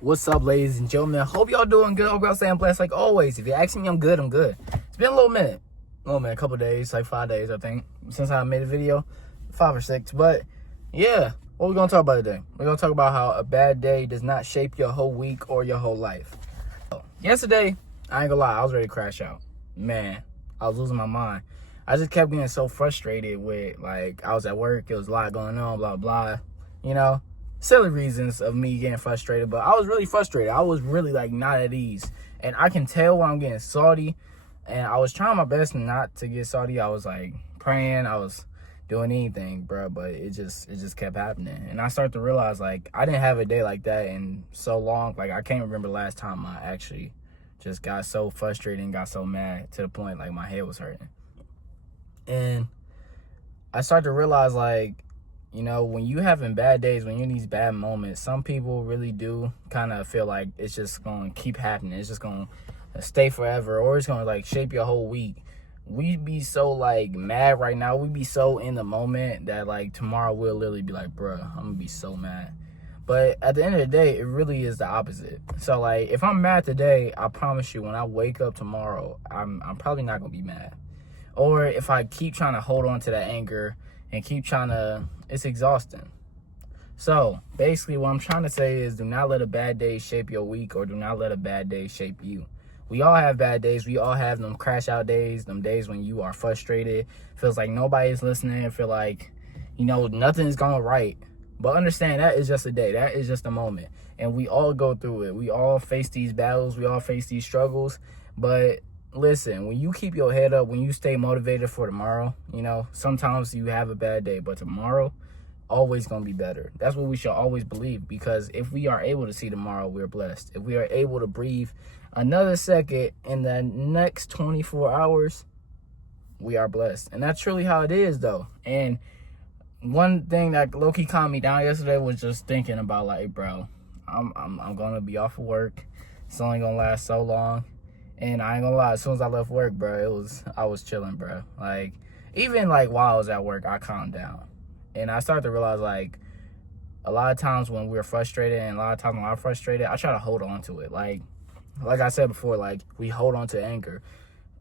What's up, ladies and gentlemen? Hope y'all doing good. Hope y'all staying blessed like always. If you're asking me, I'm good. It's been a little minute, a couple days, like 5 days, I think, since I made a video, 5 or 6. But yeah, what we gonna talk about today? We're gonna talk about how a bad day does not shape your whole week or your whole life. Yesterday, I ain't gonna lie, I was ready to crash out. Man, I was losing my mind. I just kept getting so frustrated with, like, I was at work, it was a lot going on, blah, blah, silly reasons of me getting frustrated, but I was really frustrated. I was really, like, not at ease, and I can tell when I'm getting salty, and I was trying my best not to get salty. I was, like, praying, I was doing anything, bro, but it just kept happening, and I started to realize, like, I didn't have a day like that in so long. Like, I can't remember the last time I actually just got so frustrated and got so mad to the point, like, my head was hurting. And I started to realize, like, when you having bad days, when you're in these bad moments, some people really do kind of feel like it's just going to keep happening. It's just going to stay forever, or it's going to, like, shape your whole week. We be so, like, mad right now. We be so in the moment that, like, tomorrow we'll literally be like, bruh, I'm going to be so mad. But at the end of the day, it really is the opposite. So, like, if I'm mad today, I promise you, when I wake up tomorrow, I'm probably not going to be mad. Or if I keep trying to hold on to that anger and keep trying to, it's exhausting. So basically what I'm trying to say is, do not let a bad day shape your week, or do not let a bad day shape you. We all have bad days. We all have them crash out days, them days when you are frustrated, feels like nobody's listening, feel like, nothing's going right. But understand, that is just a day. That is just a moment. And we all go through it. We all face these battles. We all face these struggles. But listen, when you keep your head up, when you stay motivated for tomorrow, sometimes you have a bad day, but tomorrow always gonna be better. That's what we should always believe, because if we are able to see tomorrow, we're blessed. If we are able to breathe another second in the next 24 hours, we are blessed. And that's truly how it is, though. And one thing that low-key calmed me down yesterday was just thinking about, like, bro, I'm gonna be off of work. It's only gonna last so long. And I ain't gonna lie, as soon as I left work, bro, I was chilling, bro. Like, even, like, while I was at work, I calmed down. And I started to realize, like, a lot of times when we're frustrated, and a lot of times when I'm frustrated, I try to hold on to it. Like I said before, like, we hold on to anger.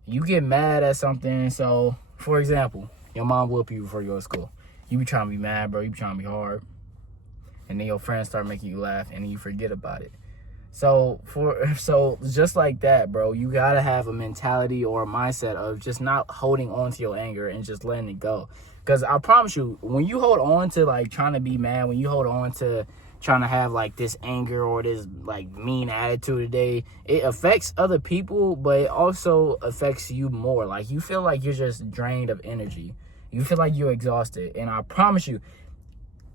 You get mad at something. So, for example, your mom whoop you before you go to school. You be trying to be mad, bro. You be trying to be hard. And then your friends start making you laugh, and then you forget about it. So just like that, bro, you gotta have a mentality or a mindset of just not holding on to your anger and just letting it go. Because I promise you, when you hold on to, like, trying to be mad, when you hold on to trying to have, like, this anger or this, like, mean attitude today, it affects other people, but it also affects you more. Like, you feel like you're just drained of energy. You feel like you're exhausted. And I promise you,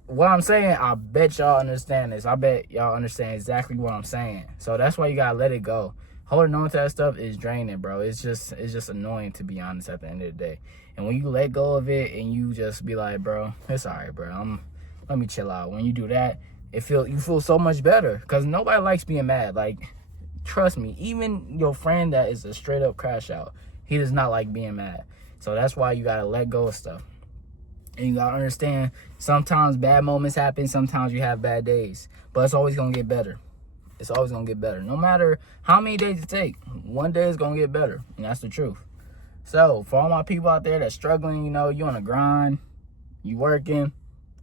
what I'm saying, I bet y'all understand this. I bet y'all understand exactly what I'm saying. So that's why you gotta let it go. Holding on to that stuff is draining, bro. It's just annoying, to be honest, at the end of the day. And when you let go of it and you just be like, bro, it's all right, bro. Let me chill out. When you do that, you feel so much better, because nobody likes being mad. Like, trust me, even your friend that is a straight up crash out, he does not like being mad. So that's why you gotta let go of stuff. And you gotta understand, sometimes bad moments happen, sometimes you have bad days, but it's always gonna get better. It's always gonna get better. No matter how many days it takes, one day is gonna get better, and that's the truth. So, for all my people out there that's struggling, you on a grind, you working,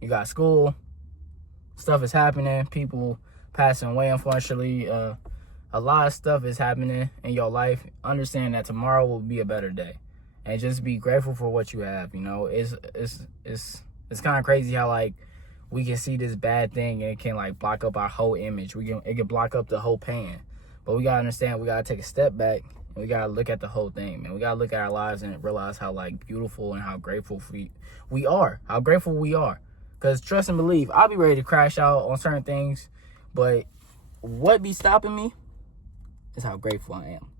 you got school, stuff is happening, people passing away, unfortunately, a lot of stuff is happening in your life. Understand that tomorrow will be a better day. And just be grateful for what you have. It's kind of crazy how, like, we can see this bad thing and it can, like, block up our whole image. It can block up the whole pan. But we gotta understand, we gotta take a step back and we gotta look at the whole thing, man. We gotta look at our lives and realize how, like, beautiful and how grateful we are. How grateful we are. Because trust and believe, I'll be ready to crash out on certain things, but what be stopping me is how grateful I am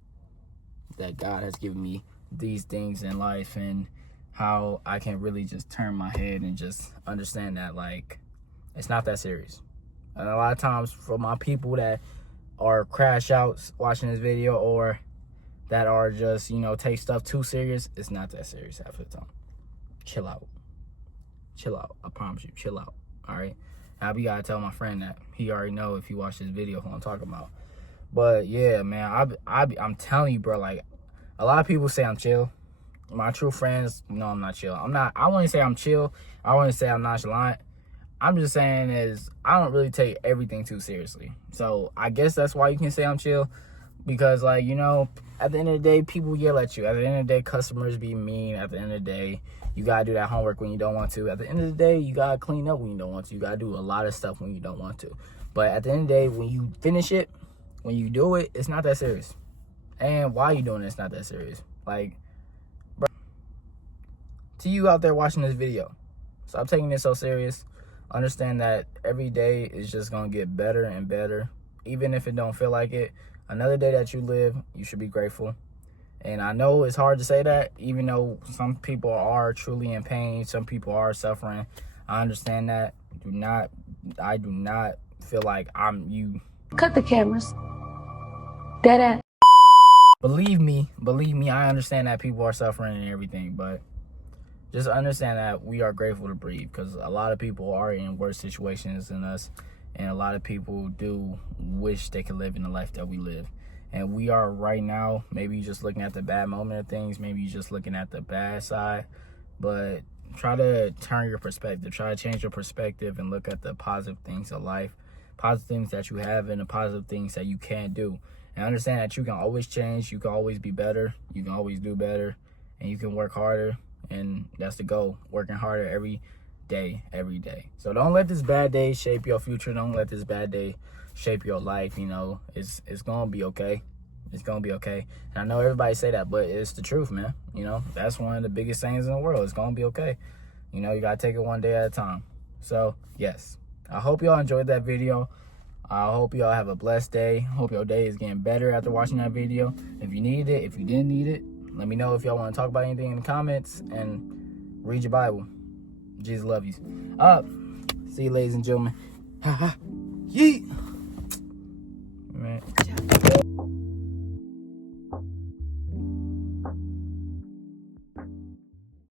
that God has given me these things in life, and how I can really just turn my head and just understand that, like, it's not that serious. And a lot of times, for my people that are crash outs watching this video, or that are just, take stuff too serious, it's not that serious half the time. Chill out. I promise you, chill out. All right. I be gotta tell my friend that. He already know if he watched this video who I'm talking about. But yeah, man, I'm telling you, bro, like, a lot of people say I'm chill. My true friends know I'm not chill. I wouldn't say I'm chill. I wouldn't say I'm nonchalant. I'm just saying is I don't really take everything too seriously. So I guess that's why you can say I'm chill. Because, like, you know, at the end of the day, people yell at you. At the end of the day, customers be mean. At the end of the day, you got to do that homework when you don't want to. At the end of the day, you got to clean up when you don't want to. You got to do a lot of stuff when you don't want to. But at the end of the day, when you finish it, when you do it, it's not that serious. And why you doing it, it's not that serious. Like, bro, to you out there watching this video, stop taking it so serious. Understand that every day is just going to get better and better. Even if it don't feel like it. Another day that you live, you should be grateful. And I know it's hard to say that, even though some people are truly in pain. Some people are suffering. I understand that. I do not feel like I'm you. Cut the cameras. Dead ass. Believe me, I understand that people are suffering and everything, but just understand that we are grateful to breathe, because a lot of people are in worse situations than us, and a lot of people do wish they could live in the life that we live. And we are right now, maybe just looking at the bad moment of things, maybe you're just looking at the bad side, but try to turn your perspective, try to change your perspective and look at the positive things of life, positive things that you have and the positive things that you can do. And understand that you can always change, you can always be better, you can always do better, and you can work harder. And that's the goal, working harder every day. So don't let this bad day shape your future. Don't let this bad day shape your life. You know, it's gonna be okay. It's gonna be okay. And I know everybody say that, but it's the truth, man. You know, that's one of the biggest things in the world. It's gonna be okay. You know, you gotta take it one day at a time. So yes, I hope y'all enjoyed that video. I hope y'all have a blessed day. Hope your day is getting better after watching that video. If you needed it, if you didn't need it, let me know if y'all want to talk about anything in the comments, and read your Bible. Jesus love you. See you, ladies and gentlemen. Yeet. Man.